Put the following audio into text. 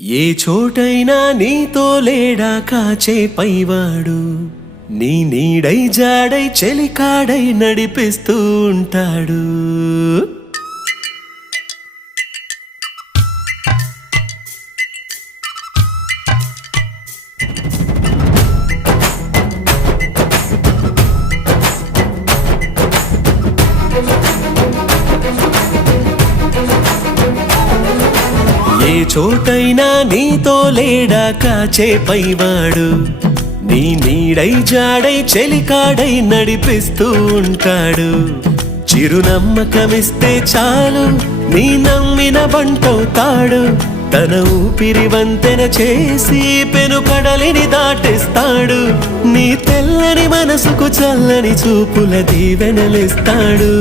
ఏ చోటైనా నీతో లేడా కాచే పైవాడు, నీ నీడై జాడై చెలికాడై నడిపిస్తూ ఉంటాడు. ఏ చోటైనా నీతో లేడా కాచే పైవాడు, నీ నీడై జాడై చెలికాడై నడిపిస్తూ ఉంటాడు. చిరునమ్మకమిస్తే చాలు నీ నమ్మిన బంటవుతాడు. తన ఊపిరి వంతెన చేసి పెను కడలిని దాటిస్తాడు. నీ తెల్లని మనసుకు చల్లని చూపుల దీవెనలిస్తాడు.